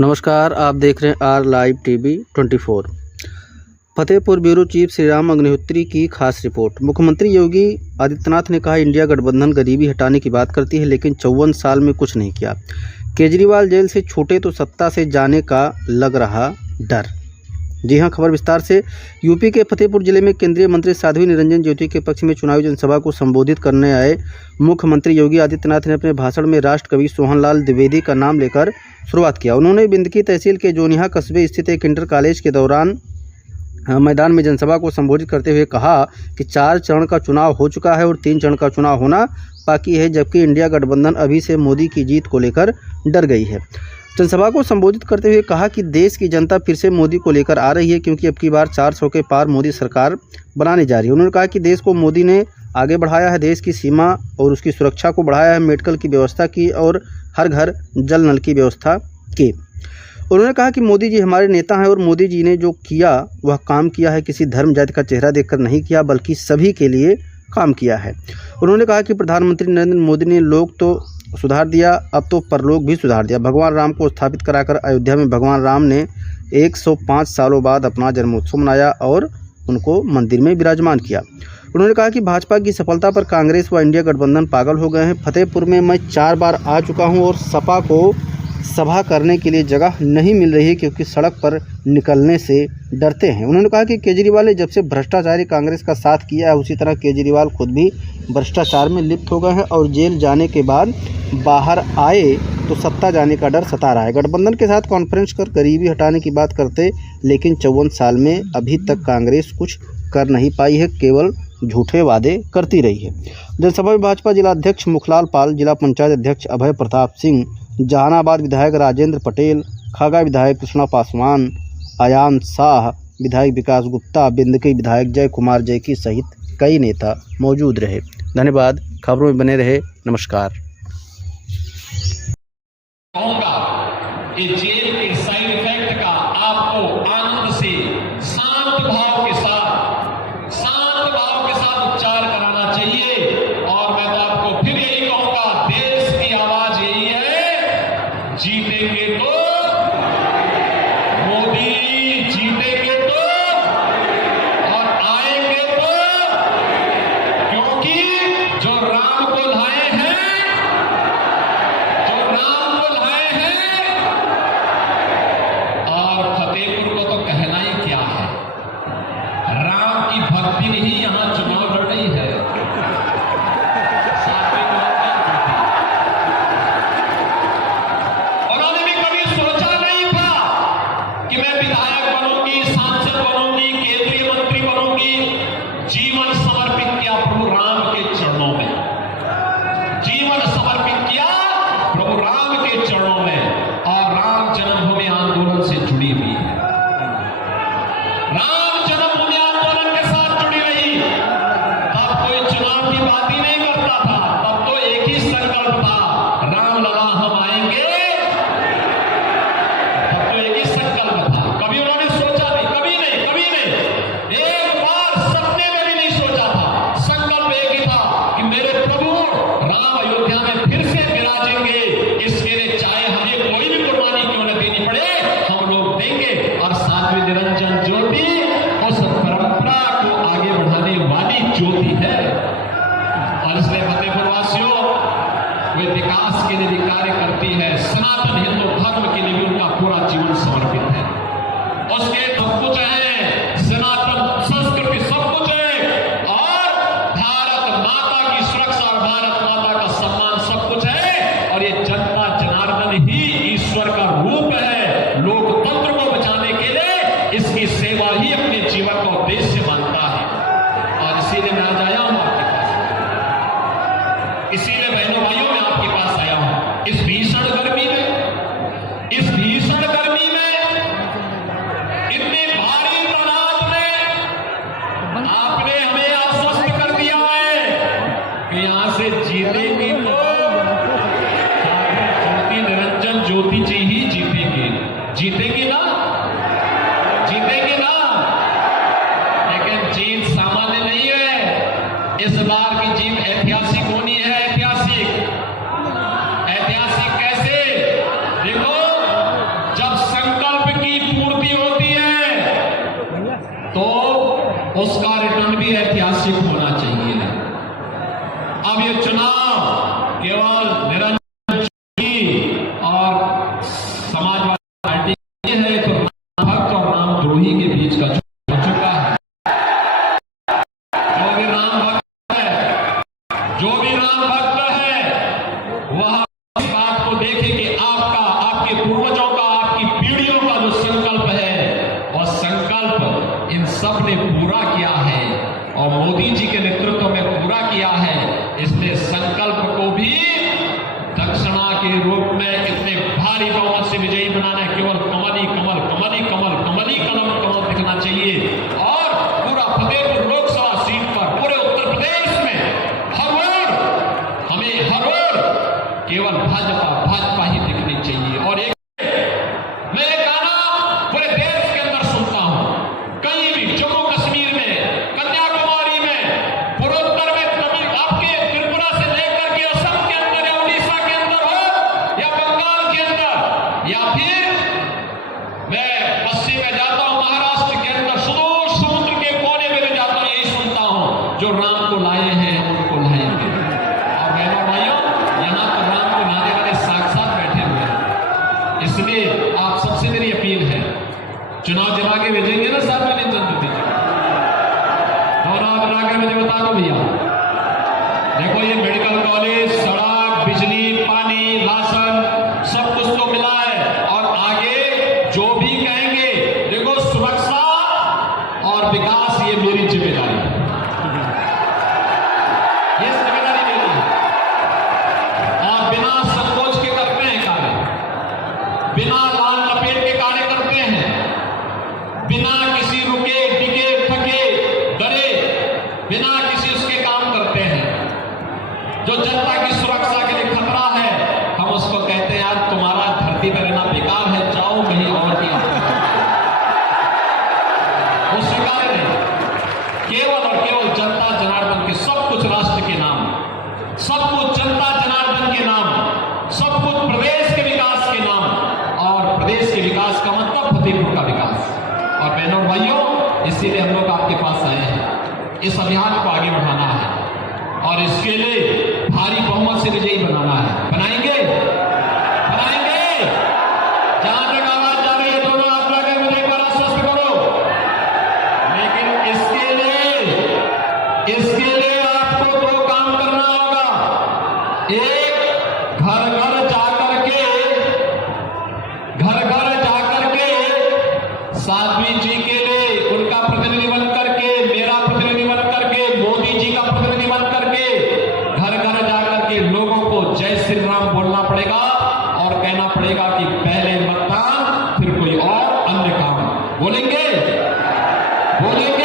नमस्कार, आप देख रहे हैं R live TV 24। Fatehpur bureau chief Shri Ram Agnihotri की खास रिपोर्ट। मुख्यमंत्री योगी आदित्यनाथ ने कहा, इंडिया गठबंधन गरीबी हटाने की बात करती है लेकिन 54 साल में कुछ नहीं किया। केजरीवाल जेल से छूटे तो सत्ता से जाने का लग रहा डर। जी हां, खबर विस्तार से। यूपी के फतेहपुर जिले में केंद्रीय मंत्री साध्वी निरंजन ज्योति के पक्ष में चुनावी जनसभा को संबोधित करने आए मुख्यमंत्री योगी आदित्यनाथ ने अपने भाषण में राष्ट्रकवि सोहनलाल द्विवेदी का नाम लेकर शुरुआत किया। उन्होंने बिंदकी तहसील के जोनिहा कस्बे स्थित एक इंटर कॉलेज के दौरान मैदान में जनसभा को संबोधित करते हुए कहा कि 4 चरण का चुनाव हो चुका है और 3 चरण का चुनाव होना बाकी है, जबकि इंडिया गठबंधन अभी से मोदी की जीत को लेकर डर गई है। जनसभा को संबोधित करते हुए कहा कि देश की जनता फिर से मोदी को लेकर आ रही है, क्योंकि अब की बार 400 के पार मोदी सरकार बनाने जा रही है। उन्होंने कहा कि देश को मोदी ने आगे बढ़ाया है, देश की सीमा और उसकी सुरक्षा को बढ़ाया है, मेडिकल की व्यवस्था की और हर घर जल नल की व्यवस्था की। उन्होंने कहा कि मोदी जी हमारे नेता हैं और मोदी जी ने जो किया वह काम किया है, किसी धर्म जाति का चेहरा देखकर नहीं किया, बल्कि सभी के लिए काम किया है। उन्होंने कहा कि प्रधानमंत्री नरेंद्र मोदी ने लोग तो सुधार दिया, अब तो परलोक भी सुधार दिया। भगवान राम को स्थापित कराकर अयोध्या में भगवान राम ने 105 सालों बाद अपना जन्मोत्सव मनाया और उनको मंदिर में विराजमान किया। उन्होंने कहा कि भाजपा की सफलता पर कांग्रेस व इंडिया गठबंधन पागल हो गए हैं। फतेहपुर में मैं 4 बार आ चुका हूं और सपा को सभा करने के लिए जगह नहीं मिल रही है, क्योंकि सड़क पर निकलने से डरते हैं। उन्होंने कहा कि केजरीवाल ने जब से भ्रष्टाचारी कांग्रेस का साथ किया है, उसी तरह केजरीवाल खुद भी भ्रष्टाचार में लिप्त हो गए हैं और जेल जाने के बाद बाहर आए तो सत्ता जाने का डर सता रहा है। गठबंधन के साथ कॉन्फ्रेंस कर गरीबी हटाने की बात करते, लेकिन 54 साल में अभी तक कांग्रेस कुछ कर नहीं पाई है, केवल झूठे वादे करती रही है। जनसभा में भाजपा जिलाध्यक्ष मुखलाल पाल, जिला पंचायत अध्यक्ष अभय प्रताप सिंह, जहानाबाद विधायक राजेंद्र पटेल, खागा विधायक कृष्णा पासवान, आयान शाह, विधायक विकास गुप्ता, बिंदकी विधायक जय कुमार जैकी सहित कई नेता मौजूद रहे। धन्यवाद। खबरों में बने रहे। नमस्कार। ये जेल के साइड इफेक्ट का आपको आनंद से शांत भाव के साथ उपचार कराना चाहिए। और मैं तो आपको फिर यही कहूंगा, देश की आवाज यही है, जीतेंगे तो मोदी, जीतेंगे तो और आएंगे तो, क्योंकि जो राम को लाए हैं, और फतेहपुर को तो कहना ही क्या है, राम की भक्ति नहीं यहां चुनाव लड़ रही है। उन्होंने भी कभी सोचा नहीं था कि मैं विधायक बनूंगी, सांसद बनूंगी, केंद्रीय मंत्री बनूंगी। जीवन समर्पित किया प्रभु राम के चरणों में, जीवन समर्पित किया प्रभु राम के चरणों में, और राम जन्मभूमि आंदोलन से जुड़ी हुई है। राम जन्मभूमि आंदोलन के साथ जुड़ी रही। तब कोई चुनाव की बात ही नहीं करता था, तब तो एक ही संकल्प था, राम लला हम आएंगे। तब तो एक ही संकल्प था। कभी उन्होंने सोचा नहीं, कभी नहीं, एक बार सपने में भी नहीं सोचा था। संकल्प एक ही था कि मेरे प्रभु राम अयोध्या में फिर से विराजेंगे, इसके लिए चाहे हमें कोई भी कुर्बानी क्यों न देनी पड़े, हम लोग देंगे। और साध्वी निरंजन ज्योति उस परंपरा को आगे बढ़ाने वाली ज्योति है। और इसलिए फतेहपुर वासियों, वे विकास के लिए भी कार्य करती है, सनातन हिंदू धर्म के लिए भी उनका पूरा जीवन समर्पित है। उसके सब कुछ है, सनातन संस्कृति सब कुछ है, और भारत माता की सुरक्षा और भारत माता का सम्मान सब कुछ है। और ये जनता जनार्दन ही ईश्वर का रूप है। लोकतंत्र को बचाने के लिए इसकी सेवा ही अपने जीवन का उद्देश्य मानता है। और इसीलिए मैं आज आया हूं आपके पास, इसीलिए बहनों भाइयों मैं आपके पास आया हूं। इस भीषण गर्मी में, इतनी भारी तादाद में आपने हमें आश्वस्त कर दिया है कि यहां से जीतेंगे तो ज्योति निरंजन ज्योति जी ही जीतेंगे। जीतेंगे ना? लेकिन जीत सामान्य नहीं है। इस बार की जीत ऐतिहासिक होनी है। ऐतिहासिक कैसे? देखो, जब संकल्प की पूर्ति होती है तो उसका रिटर्न भी ऐतिहासिक होना चाहिए। अब ये चुनाव केवल निरंजन और समाजवादी पार्टी है, तो राम भक्त और रामद्रोही के बीच का चुनाव हो चुका है। जो भी राम भक्त है वह इस बात को देखे कि आपका, आपके पूर्वजों का, आपकी पीढ़ियों का जो संकल्प है और संकल्प इन सब ने पूरा किया है और मोदी जी के नेतृत्व में पूरा किया है। इसलिए संकल्प को भी दक्षिणा के रूप में इतने भारी बहुमत से विजयी बनाना है। केवल कमल ही कमल, कमल ही कमल, कमल ही कलम कमल दिखना चाहिए। और पूरा फतेहपुर लोकसभा सीट पर, पूरे उत्तर प्रदेश में हर ओर केवल भाजपा ही दिखनी चाहिए। और एक मैं एक गाना पूरे देश के अंदर सुनता हूं, कहीं भी, जम्मू कश्मीर में, कन्याकुमारी में, पूर्वोत्तर में, तमिल, आपके त्रिपुरा से लेकर के असम के अंदर या उड़ीसा के अंदर हो या बंगाल के अंदर, या फिर मैं पश्चिम में जाता हूं, महाराष्ट्र के अंदर, सुदूर समुद्र के कोने में भी जाता हूं, यही सुनता हूं, जो राम को लाए हैं उनको लाएंगे। और बहनों भाइयों, यहां तो राम को लाने वाले साक्षात बैठे हुए हैं। इसलिए आप सबसे मेरी अपील है, चुनाव जमा के भेजेंगे ना साथ में चंद्र जी, दोनों आप लाकर मुझे बता दो भैया। देखो ये मेडिकल कॉलेज, सड़क, बिजली, पानी, राशन सब कुछ तो मिला है। और आगे जो भी कहेंगे, देखो सुरक्षा और विकास ये मेरी जिम्मेदारी है, ये जिम्मेदारी मेरी है। और बिना संकोच के करते हैं कार्य, बिना लाल लपेट के कार्य करते हैं, बिना किसी रुके टिके थके डरे, बिना किसी उसके काम करते हैं। जो जनता की सुरक्षा के लिए खतरा है, हम उसको कहते हैं यार तुम्हारा धरती पर रहना बेकार है, जाओ कहीं और किया। वो स्वीकार नहीं, केवल और केवल जनता जनार्दन के, सब कुछ राष्ट्र के नाम, सब कुछ जनता जनार्दन के नाम, सब कुछ प्रदेश के विकास के नाम। और प्रदेश के विकास का मतलब फतेहपुर का विकास। और बहनों और भाइयों, इसीलिए हम लोग आपके पास आए हैं, इस अभियान को आगे बढ़ाना है और इसके लिए भारी बहुमत से विजयी बनाना है। बनाएंगे, बनाएंगे। जहां तक आवाज जा रही है, दोनों हाथ लगाकर मुझे एक बार आश्वस्त करो। लेकिन इसके लिए आपको दो काम करना होगा। एक, घर घर जाकर के साध्वी जी के लिए उनका प्रतिनिधि बन करके, मेरा प्रतिनिधि बन करके, मोदी जी का प्रतिनिधि बन करके घर घर जाकर के लोगों को जय श्री राम बोलना पड़ेगा और कहना पड़ेगा कि पहले मतदान, फिर कोई और अन्य काम। बोलेंगे, बोलेंगे।